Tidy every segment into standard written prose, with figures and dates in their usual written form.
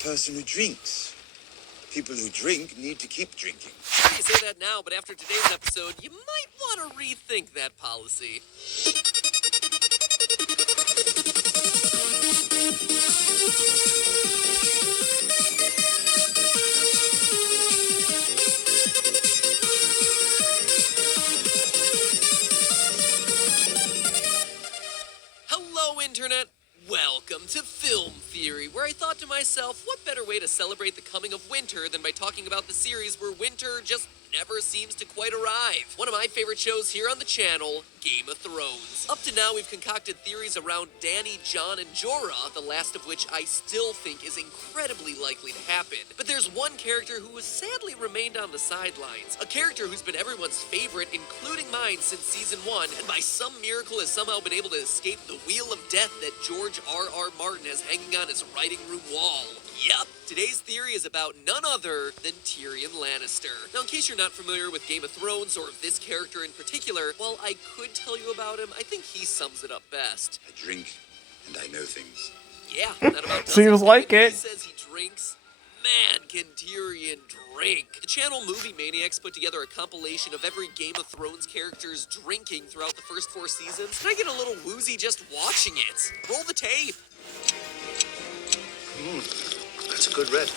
person who drinks. People who drink need to keep drinking. Sure, you say that now, but after today's episode, you might want to rethink that policy. Hello, Internet! Welcome to Film Theory, where I thought to myself, what better way to celebrate the coming of winter than by talking about the series where winter just never seems to quite arrive. One of my favorite shows here on the channel, Game of Thrones. Up to now, we've concocted theories around Dany, Jon, and Jorah, the last of which I still think is incredibly likely to happen. But there's one character who has sadly remained on the sidelines. A character who's been everyone's favorite, including mine, since season 1, and by some miracle has somehow been able to escape the wheel of death that George R.R. Martin has hanging on his writing room wall. Yup, today's theory is about none other than Tyrion Lannister. Now, in case you're not familiar with Game of Thrones or this character in particular, while I could tell you about him, I think he sums it up best. I drink, and I know things. Yeah, that about does Seems like When it. He says he drinks. Man, can Tyrion drink. The channel Movie Maniacs put together a compilation of every Game of Thrones character's drinking throughout the first 4 seasons, and I get a little woozy just watching it. Roll the tape. That's a good red.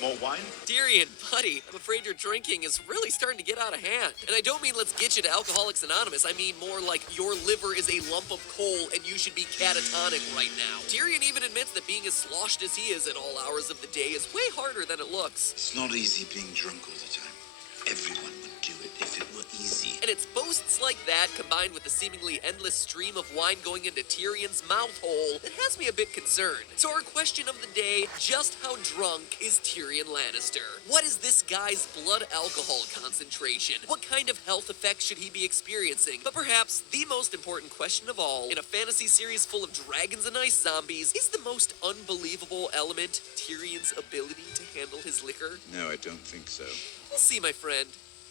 More wine? Tyrion, buddy, I'm afraid your drinking is really starting to get out of hand. And I don't mean let's get you to Alcoholics Anonymous. I mean more like your liver is a lump of coal and you should be catatonic right now. Tyrion even admits that being as sloshed as he is at all hours of the day is way harder than it looks. It's not easy being drunk all the time. Everyone would do it if it were easy. And it's boasts like that, combined with the seemingly endless stream of wine going into Tyrion's mouth hole, that has me a bit concerned. So our question of the day, just how drunk is Tyrion Lannister? What is this guy's blood alcohol concentration? What kind of health effects should he be experiencing? But perhaps the most important question of all, in a fantasy series full of dragons and ice zombies, is the most unbelievable element Tyrion's ability to handle his liquor? No, I don't think so. We'll see, my friend.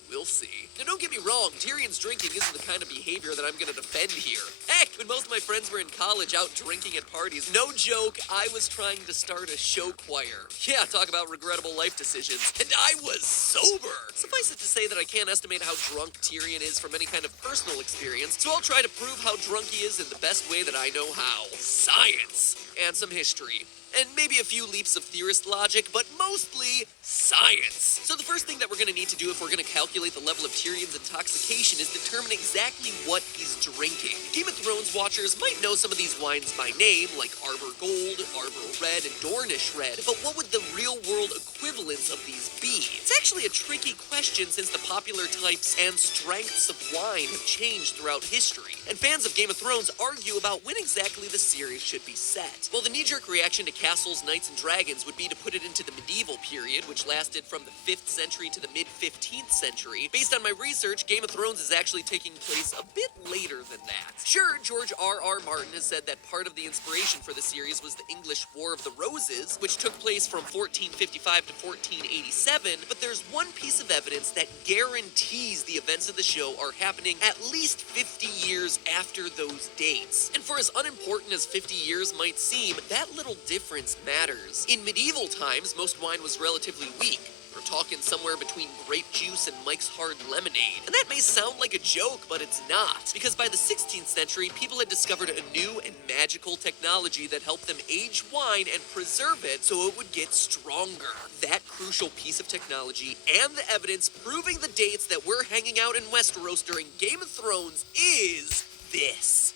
We'll see. Now, don't get me wrong, Tyrion's drinking isn't the kind of behavior that I'm gonna defend here. Heck, when most of my friends were in college out drinking at parties, no joke, I was trying to start a show choir. Yeah, talk about regrettable life decisions. And I was sober! Suffice it to say that I can't estimate how drunk Tyrion is from any kind of personal experience, so I'll try to prove how drunk he is in the best way that I know how. Science! And some history. And maybe a few leaps of theorist logic, but mostly science. So the first thing that we're going to need to do if we're going to calculate the level of Tyrion's intoxication is determine exactly what he's drinking. Game of Thrones watchers might know some of these wines by name, like Arbor Gold, Arbor Red, and Dornish Red, but what would the real-world equivalents of these be? It's actually a tricky question since the popular types and strengths of wine have changed throughout history, and fans of Game of Thrones argue about when exactly the series should be set. Well, the knee-jerk reaction to castles, knights, and dragons would be to put it into the medieval period, which lasted from the 5th century to the mid-15th century. Based on my research, Game of Thrones is actually taking place a bit later than that. Sure, George R.R. Martin has said that part of the inspiration for the series was the English War of the Roses, which took place from 1455 to 1487, but there's one piece of evidence that guarantees the events of the show are happening at least 50 years after those dates. And for as unimportant as 50 years might seem, that little difference matters. In medieval times, most wine was relatively weak. We're talking somewhere between grape juice and Mike's Hard Lemonade. And that may sound like a joke, but it's not. Because by the 16th century, people had discovered a new and magical technology that helped them age wine and preserve it so it would get stronger. That crucial piece of technology and the evidence proving the dates that we're hanging out in Westeros during Game of Thrones is this.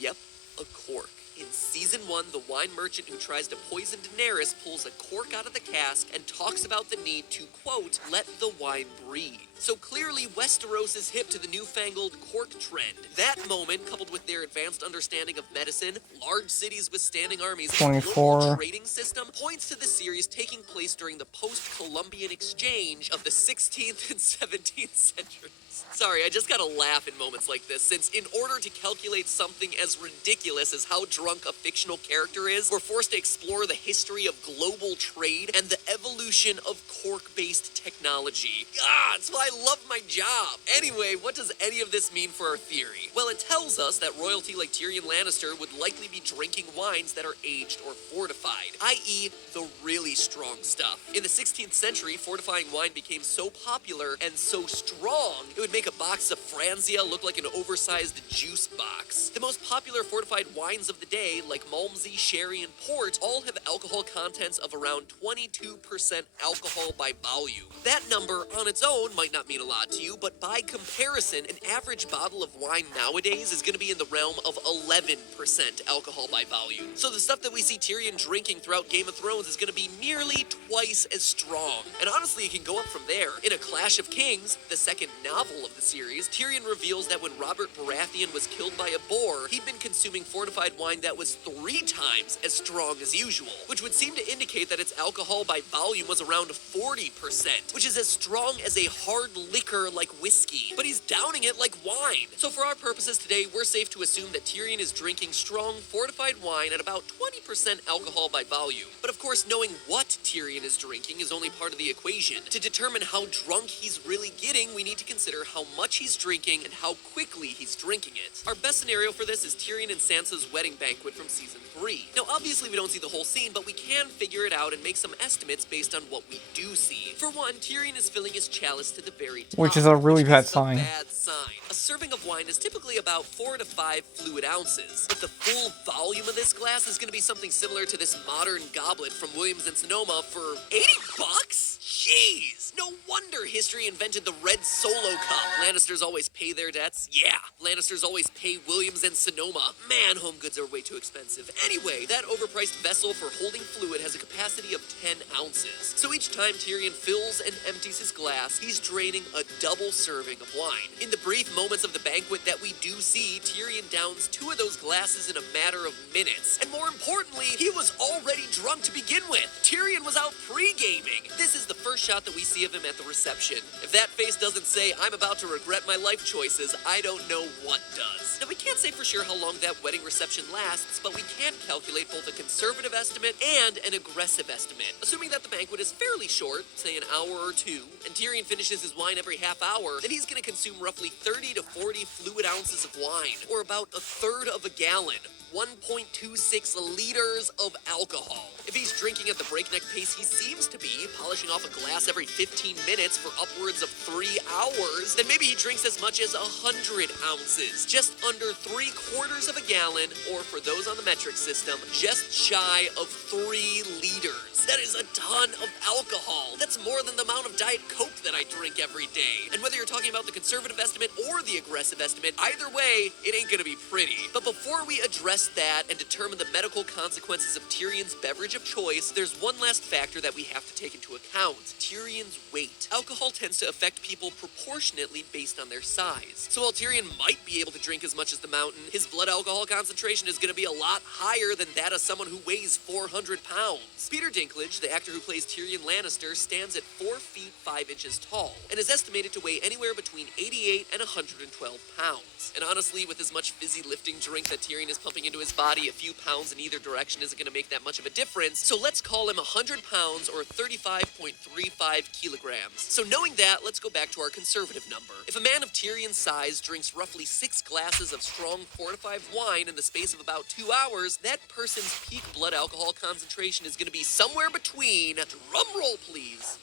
Yep, a cork. In Season 1, the wine merchant who tries to poison Daenerys pulls a cork out of the cask and talks about the need to, quote, let the wine breathe. So clearly, Westeros is hip to the newfangled cork trend. That moment, coupled with their advanced understanding of medicine, large cities with standing armies, and a 24. global trading system, points to the series taking place during the post-Columbian exchange of the 16th and 17th centuries. Sorry, I just gotta laugh in moments like this, since in order to calculate something as ridiculous as how drunk a fictional character is, we're forced to explore the history of global trade and the evolution of cork-based technology. Ah, it's why I love my job. Anyway, what does any of this mean for our theory? Well, it tells us that royalty like Tyrion Lannister would likely be drinking wines that are aged or fortified, i.e. the really strong stuff. In the 16th century, fortifying wine became so popular and so strong, it would make a box of Franzia look like an oversized juice box. The most popular fortified wines of the day, like Malmsey, sherry, and port, all have alcohol contents of around 22% alcohol by volume. That number on its own might not mean a lot to you, but by comparison, an average bottle of wine nowadays is going to be in the realm of 11% alcohol by volume. So the stuff that we see Tyrion drinking throughout Game of Thrones is going to be nearly twice as strong. And honestly, it can go up from there. In A Clash of Kings, the second novel of the series, Tyrion reveals that when Robert Baratheon was killed by a boar, he'd been consuming fortified wine that was 3 times as strong as usual, which would seem to indicate that its alcohol by volume was around 40%, which is as strong as a hard liquor like whiskey, but he's downing it like wine. So for our purposes today, we're safe to assume that Tyrion is drinking strong, fortified wine at about 20% alcohol by volume. But of course, knowing what Tyrion is drinking is only part of the equation. To determine how drunk he's really getting, we need to consider how much he's drinking and how quickly he's drinking it. Our best scenario for this is Tyrion and Sansa's wedding banquet from season 3. Now, obviously we don't see the whole scene, but we can figure it out and make some estimates based on what we do see. For one, Tyrion is filling his chalice to the very top, which is a really bad sign. Bad sign. A serving of wine is typically about 4 to 5 fluid ounces, but the full volume of this glass is going to be something similar to this modern goblet from Williams and Sonoma for $80? Jeez! No wonder history invented the red Solo cup. Lannisters always pay their debts. Yeah, Lannisters always pay Williams and Sonoma. Man, home goods are way too expensive. Anyway, that overpriced vessel for holding fluid has a capacity of 10 ounces. So each time Tyrion fills and empties his glass, he's draining a double serving of wine. In the brief moments of the banquet that we do see, Tyrion downs 2 of those glasses in a matter of minutes. And more importantly, he was already drunk to begin with. Tyrion was out pre-gaming. This is the first shot that we see of him at the reception. If that face doesn't say, "I'm about to regret my life choices," I don't know what does. Now, we can't say for sure how long that wedding reception lasts, but we can calculate both a conservative estimate and an aggressive estimate. Assuming that the banquet is fairly short, say an hour or 2, and Tyrion finishes his wine every half hour, then he's going to consume roughly 30 to 40 fluid ounces of wine, or about a third of a gallon. 1.26 liters of alcohol. If he's drinking at the breakneck pace he seems to be, polishing off a glass every 15 minutes for upwards of 3 hours, then maybe he drinks as much as 100 ounces, just under 3/4 of a gallon, or for those on the metric system, just shy of 3 liters. That is a ton of alcohol. That's more than the amount of Diet Coke that I drink every day. And whether you're talking about the conservative estimate or the aggressive estimate, either way, it ain't gonna be pretty. But before we address that and determine the medical consequences of Tyrion's beverage of choice, there's one last factor that we have to take into account: Tyrion's weight. Alcohol tends to affect people proportionately based on their size. So while Tyrion might be able to drink as much as the Mountain, his blood alcohol concentration is going to be a lot higher than that of someone who weighs 400 pounds. Peter Dinklage, the actor who plays Tyrion Lannister, stands at 4 feet 5 inches tall and is estimated to weigh anywhere between 88 and 112 pounds. And honestly, with as much fizzy lifting drink that Tyrion is pumping into his body, a few pounds in either direction isn't going to make that much of a difference. So let's call him 100 pounds or 35.35 kilograms. So knowing that, let's go back to our conservative number. If a man of Tyrion's size drinks roughly 6 glasses of strong fortified wine in the space of about 2 hours, that person's peak blood alcohol concentration is going to be somewhere between, drumroll please,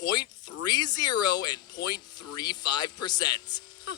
0.30 and 0.35%. Huh.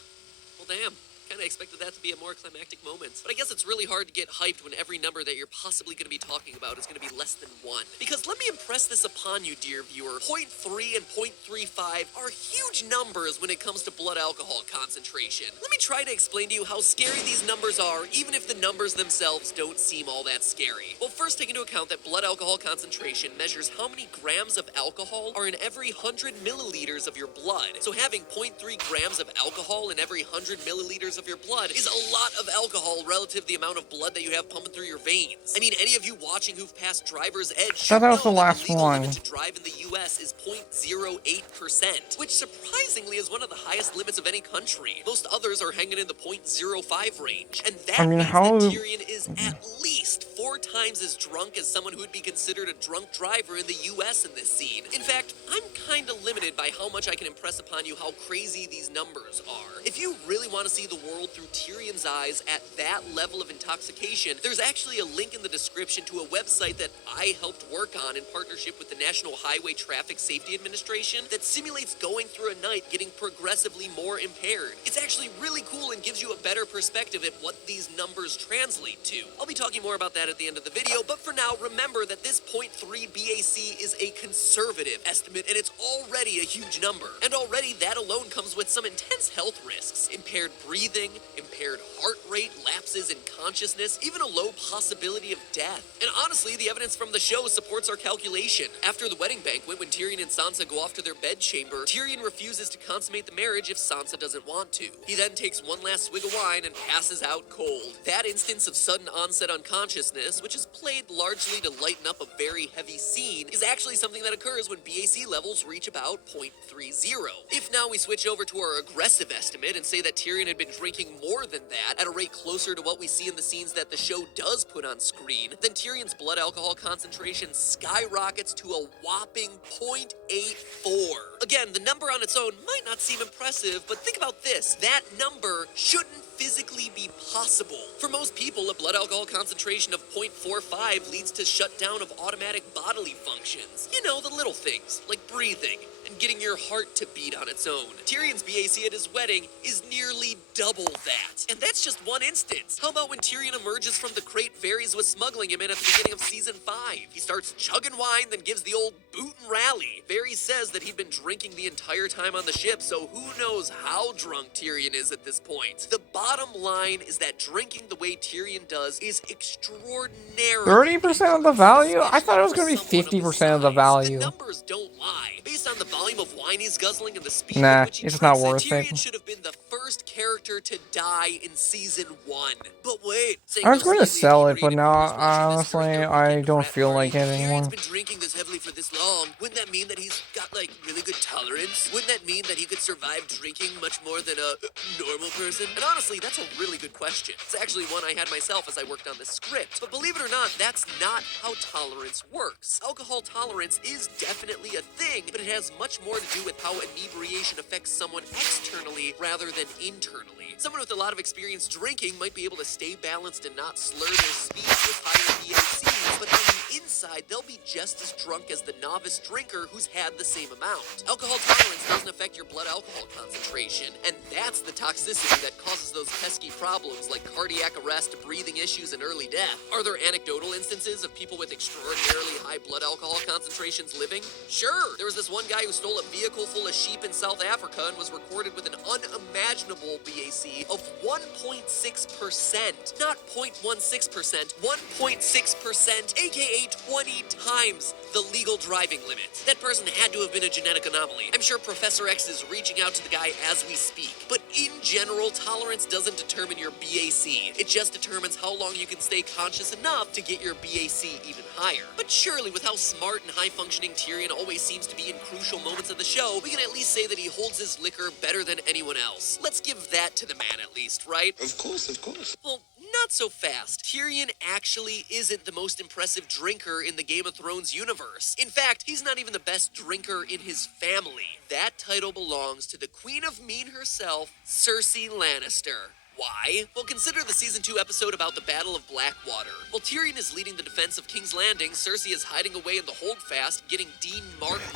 Well, damn. Kind of expected that to be a more climactic moment. But I guess it's really hard to get hyped when every number that you're possibly going to be talking about is going to be less than 1. Because let me impress this upon you, dear viewer. 0.3 and 0.35 are huge numbers when it comes to blood alcohol concentration. Let me try to explain to you how scary these numbers are, even if the numbers themselves don't seem all that scary. Well, first take into account that blood alcohol concentration measures how many grams of alcohol are in every 100 milliliters of your blood. So having 0.3 grams of alcohol in every 100 milliliters of your blood is a lot of alcohol relative to the amount of blood that you have pumping through your veins. I mean, any of you watching who've passed driver's edge should That was know the that last the legal one. limit to drive in the U.S. is 0.08%, which surprisingly is one of the highest limits of any country. Most others are hanging in the 0.05 range, and that means that Tyrion is at least 4 times as drunk as someone who would be considered a drunk driver in the U.S. in this scene. In fact, I'm kinda limited by how much I can impress upon you how crazy these numbers are. If you really want to see the world through Tyrion's eyes at that level of intoxication, there's actually a link in the description to a website that I helped work on in partnership with the National Highway Traffic Safety Administration that simulates going through a night getting progressively more impaired. It's actually really cool and gives you a better perspective at what these numbers translate to. I'll be talking more about that at the end of the video, but for now, remember that this 0.3 BAC is a conservative estimate, and it's already a huge number. And already that alone comes with some intense health risks. Impaired breathing, impaired heart rate, lapses in consciousness, even a low possibility of death. And honestly, the evidence from the show supports our calculation. After the wedding banquet, when Tyrion and Sansa go off to their bedchamber, Tyrion refuses to consummate the marriage if Sansa doesn't want to. He then takes one last swig of wine and passes out cold. That instance of sudden onset unconsciousness, which is played largely to lighten up a very heavy scene, is actually something that occurs when BAC levels reach about 0.30. If now we switch over to our aggressive estimate and say that Tyrion had been drinking more than that, at a rate closer to what we see in the scenes that the show does put on screen, then Tyrion's blood alcohol concentration skyrockets to a whopping 0.84. Again, the number on its own might not seem impressive, but think about this. That number shouldn't physically be possible. For most people, a blood alcohol concentration of 0.45 leads to shutdown of automatic bodily functions. You know, the little things, like breathing and getting your heart to beat on its own. Tyrion's BAC at his wedding is nearly double that. And that's just one instance. How about when Tyrion emerges from the crate Varys was smuggling him in at the beginning of season 5? He starts chugging wine, then gives the old boot and rally. Varys says that he'd been drinking the entire time on the ship, so who knows how drunk Tyrion is at this point. The bottom line is that drinking the way Tyrion does is extraordinary. 30% of the value? I thought it was going to be 50% of the value. The numbers don't lie. Based on the volume of wine he's guzzling and the speed Nah, with which he it's drinks not worth Tyrion it. should have been the first character to die in season 1. But wait, I was going to sell it, but now, now honestly, I don't feel like it anymore. Tyrion's been drinking this heavily for this long. Wouldn't that mean that he's got, like, really good tolerance? Wouldn't that mean that he could survive drinking much more than a normal person? And honestly, that's a really good question. It's actually one I had myself as I worked on this script. But believe it or not, that's not how tolerance works. Alcohol tolerance is definitely a thing, but it has much more to do with how inebriation affects someone externally rather than internally. Someone with a lot of experience drinking might be able to stay balanced and not slur their speech with higher BACs, but on the inside, they'll be just as drunk as the novice drinker who's had the same amount. Alcohol tolerance doesn't affect your blood alcohol concentration, and that's the toxicity that causes those pesky problems like cardiac arrest, breathing issues, and early death. Are there anecdotal instances of people with extraordinarily high blood alcohol concentrations living? Sure, there was this one guy who stole a vehicle full of sheep in South Africa and was recorded with an unimaginable BAC of 1.6%. Not 0.16%, 1.6%, aka 20 times the legal driving limit. That person had to have been a genetic anomaly. I'm sure Professor X is reaching out to the guy as we speak. But in general, tolerance doesn't determine your BAC. It just determines how long you can stay conscious enough to get your BAC even higher. But surely, with how smart and high-functioning Tyrion always seems to be in crucial moments of the show, we can at least say that he holds his liquor better than anyone else. Let's give that to the man at least, right? Of course, of course. Well, not so fast. Tyrion actually isn't the most impressive drinker in the Game of Thrones universe. In fact, he's not even the best drinker in his family. That title belongs to the Queen of Mean herself, Cersei Lannister. Why? Well, consider the Season 2 episode about the Battle of Blackwater. While Tyrion is leading the defense of King's Landing, Cersei is hiding away in the Holdfast, getting Dean Martin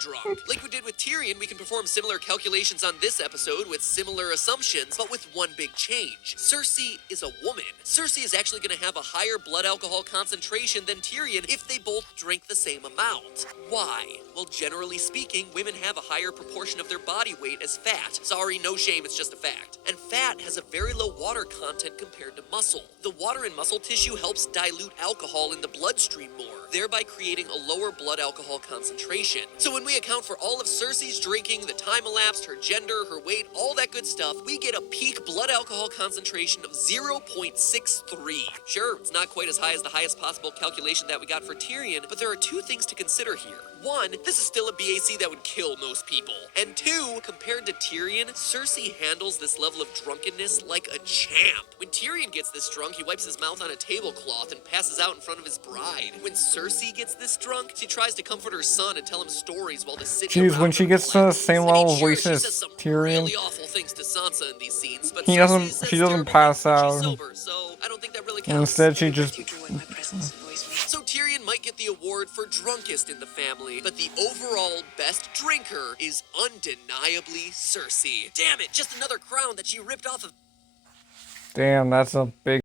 drunk. Like we did with Tyrion, we can perform similar calculations on this episode with similar assumptions, but with one big change. Cersei is a woman. Cersei is actually going to have a higher blood alcohol concentration than Tyrion if they both drink the same amount. Why? Well, generally speaking, women have a higher proportion of their body weight as fat. Sorry, no shame, it's just a fact. And fat has a very low water content compared to muscle. The water in muscle tissue helps dilute alcohol in the bloodstream more. thereby creating a lower blood alcohol concentration. So when we account for all of Cersei's drinking, the time elapsed, her gender, her weight, all that good stuff, we get a peak blood alcohol concentration of 0.63. Sure, it's not quite as high as the highest possible calculation that we got for Tyrion, but there are two things to consider here. One, this is still a BAC that would kill most people. And two, compared to Tyrion, Cersei handles this level of drunkenness like a champ. When Tyrion gets this drunk, he wipes his mouth on a tablecloth and passes out in front of his bride. When Cersei gets this drunk, she tries to comfort her son and tell him stories while the city Jeez, around when she her gets to the collapses. same I mean, level of sure, wasted she as says some Tyrion, really awful things to Sansa in these scenes, but he Cersei doesn't. says She doesn't terrible pass things when out. she's sober, so I don't think that really And counts. instead, she just. So Tyrion might get the award for drunkest in the family, but the overall best drinker is undeniably Cersei. Damn it, just another crown that she ripped off of. Damn, that's a big